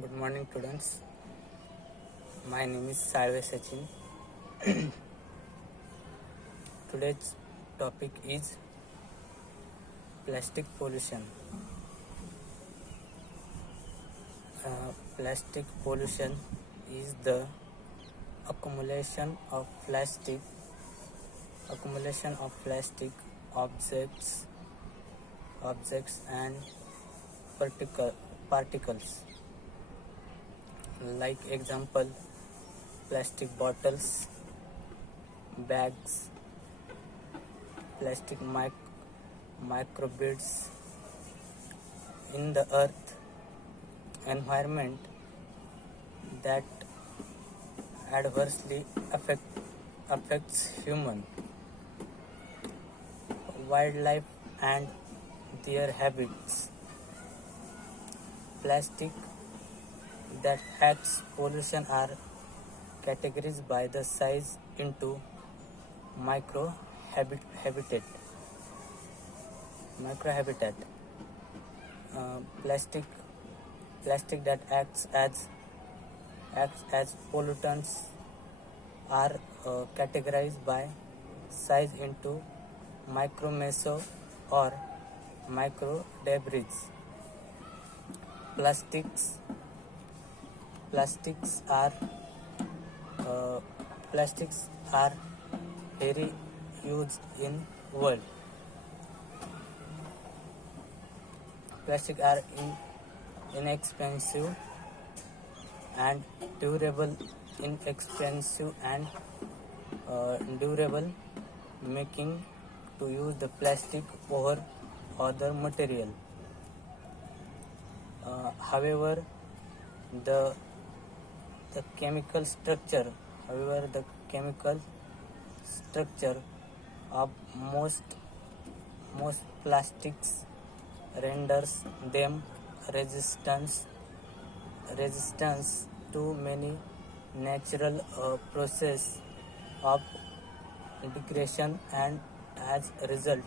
Good morning, students. My name is Salve Sachin. Today's topic is plastic pollution. Plastic pollution is the accumulation of plastic objects and particles. Like example, plastic bottles, bags, plastic microbeads in the earth environment that adversely affects human, wildlife and their habits. Plastic that acts pollution are categorized by the size into microhabitat. Plastic that acts as pollutants are categorized by size into micro meso or micro debris. Plastics are very used in world. Plastic are inexpensive and durable, making to use the plastic over other material. However, the chemical structure of most plastics renders them resistance to many natural process of degradation, and as a result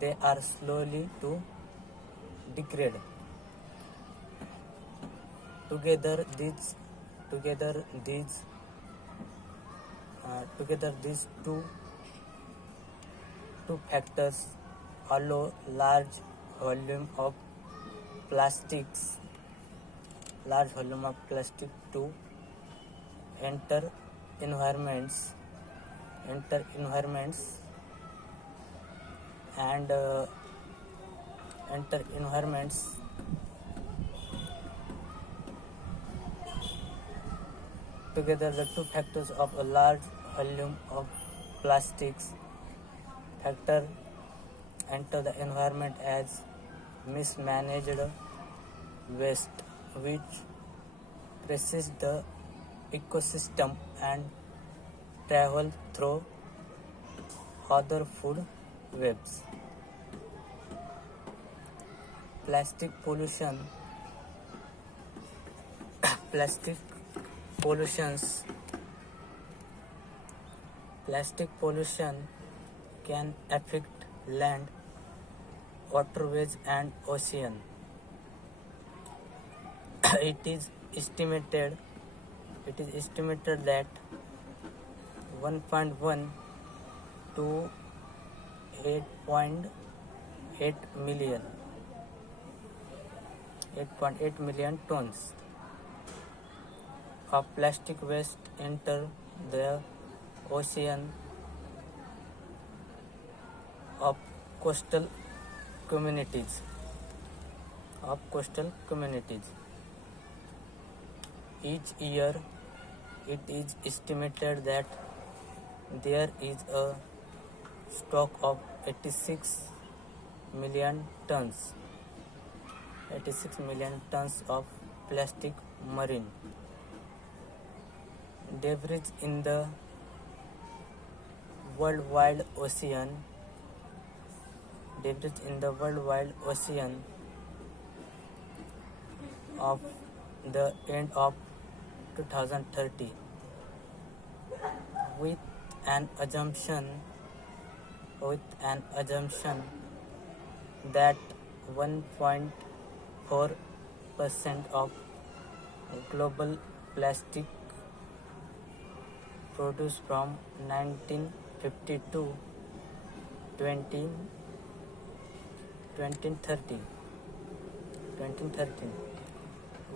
they are slowly to degrade. Together these two factors allow large volume of plastic to enter environments and together the two factors of a large volume of plastics factor enter the environment as mismanaged waste, which stresses the ecosystem and travel through other food webs. Plastic pollution can affect land, waterways and ocean. It is estimated that 1.1 to 8.8 million tons of plastic waste enter the ocean of coastal communities. Each year, it is estimated that there is a stock of 86 million tons of plastic marine debris in the worldwide ocean. Of the end of 2030, with an assumption that 1.4% of Global plastic produced from 1950 to 20, 2013,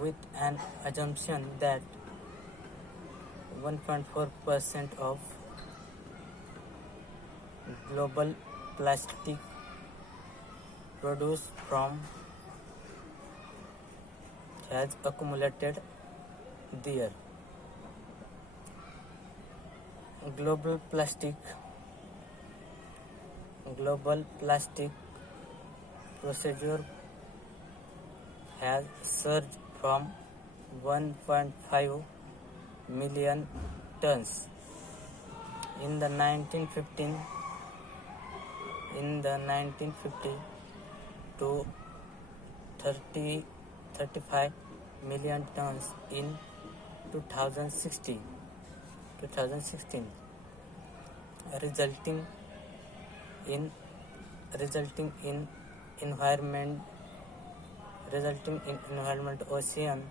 with an assumption that 1.4% of global plastic produced from has accumulated there. Global plastic procedure has surged from 1.5 million tons in the 1950 to 35 million tons in 2016, resulting in environment ocean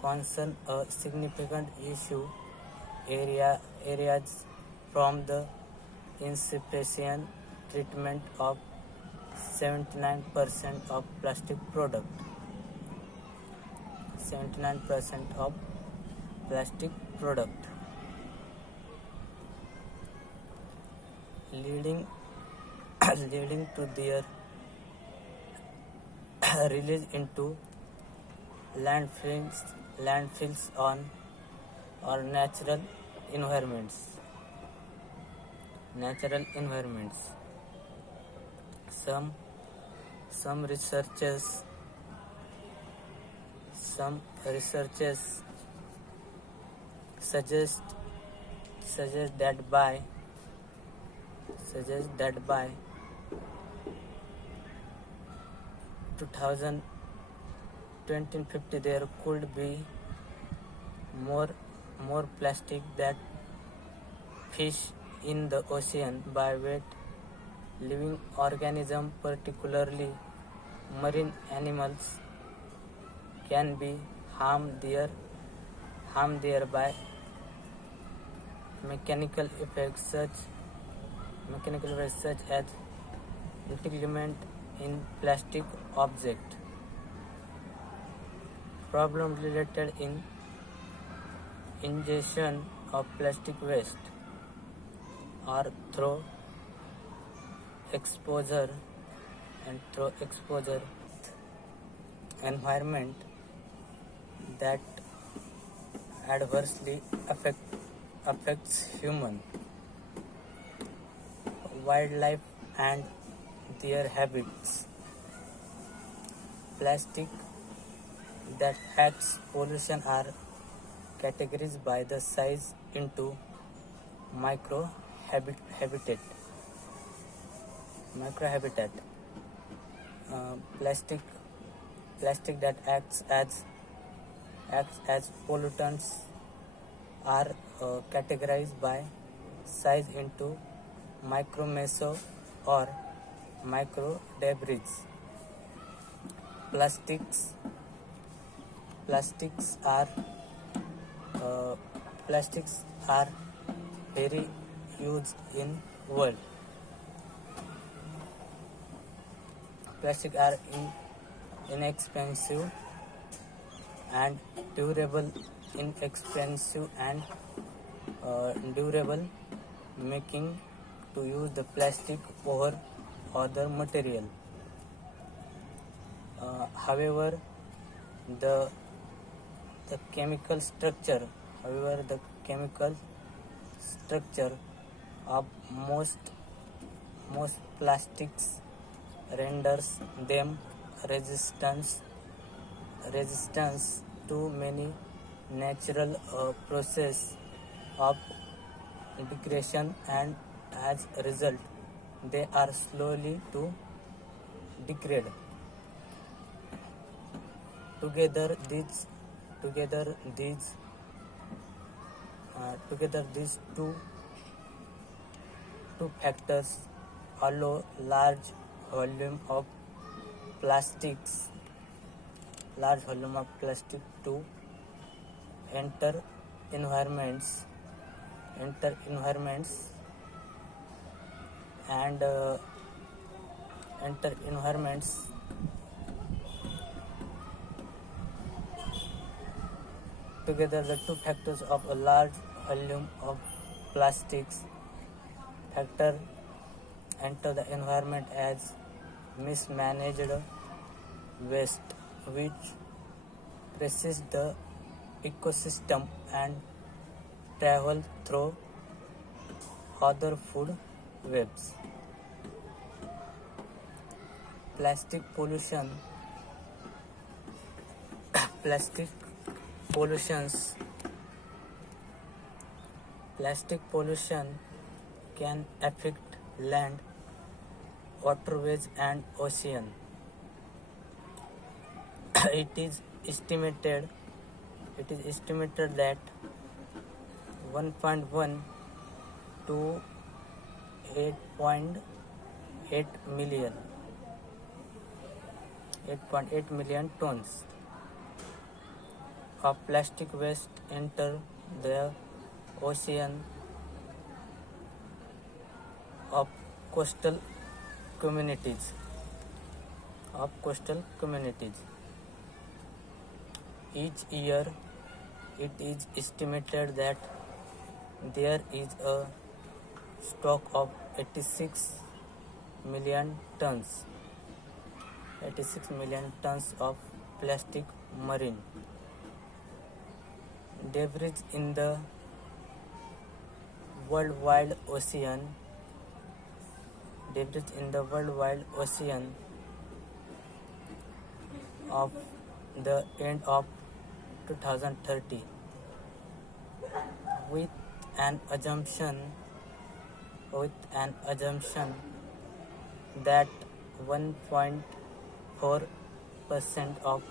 concern a significant issue. Areas from the insufficient treatment of 79% of plastic product, leading to their release into landfills or natural environments. Some researchers suggest that by 2050 there could be more plastic that fish in the ocean by weight. Living organisms, particularly marine animals, can be harmed there by mechanical effects such as entanglement in plastic object. Problem related in ingestion of plastic waste or through exposure environment that adversely affects human, wildlife and their habits. Plastic that acts pollution are categorized by the size into microhabitat. Plastic that acts as pollutants are categorized by size into micromeso or micro debris. Plastics are very used in world. Plastic are inexpensive and durable, making to use the plastic over other material. However, the chemical structure of most plastics renders them resistance to many natural process of degradation, and as a result they are slowly to degrade. Together these two factors allow large volume of plastics large volume of plastic to enter environments and enter environments. Together, the two factors of a large volume of plastics factor enter the environment as mismanaged waste, which stresses the ecosystem and travel through other food webs. Plastic pollution plastic pollution can affect land, waterways and ocean. it is estimated that 1.1 to 8.8 million tons of plastic waste enter the ocean of coastal communities. Each year, it is estimated that there is a stock of 86 million tons of plastic marine debris in the worldwide ocean of the end of 2030, with an assumption that 1.4% of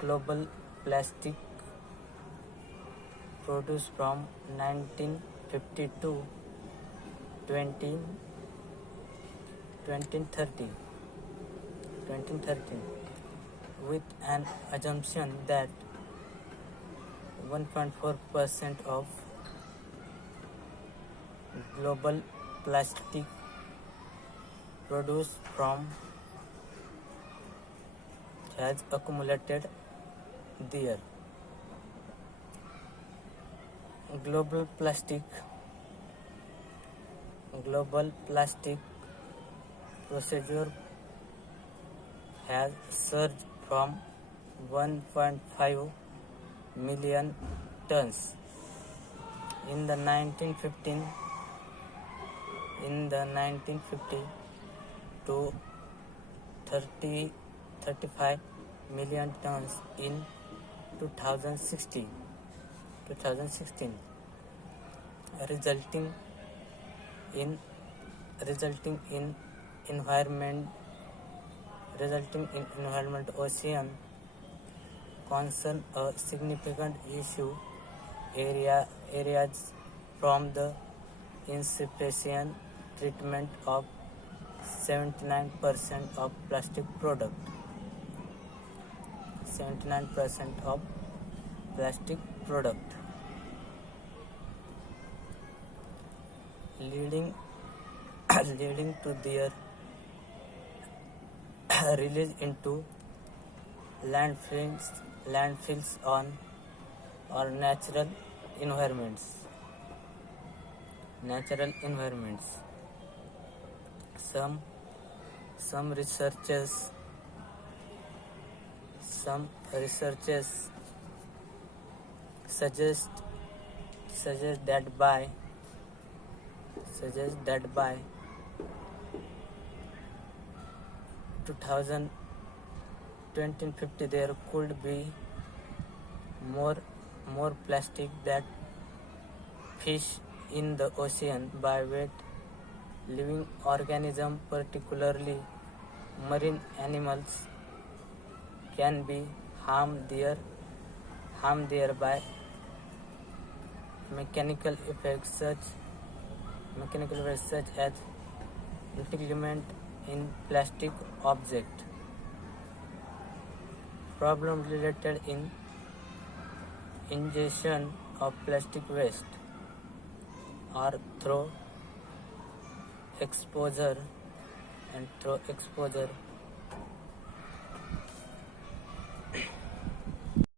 global plastic produced from 1950 to 2013, with an assumption that 1.4% of global plastic produced from has accumulated there. Global plastic procedure has surged from 1.5 million tons in the 1950 to 35 million tons in 2016, resulting in environment ocean concern a significant issue areas from the insufficient treatment of 79% of plastic product leading to their release into landfills or natural environments. Some researchers suggest that by 2050 there could be more plastic that fish in the ocean by weight. Living organisms, particularly marine animals, can be harmed there by mechanical effects such as entanglement in plastic object. problem related in ingestion of plastic waste or through exposure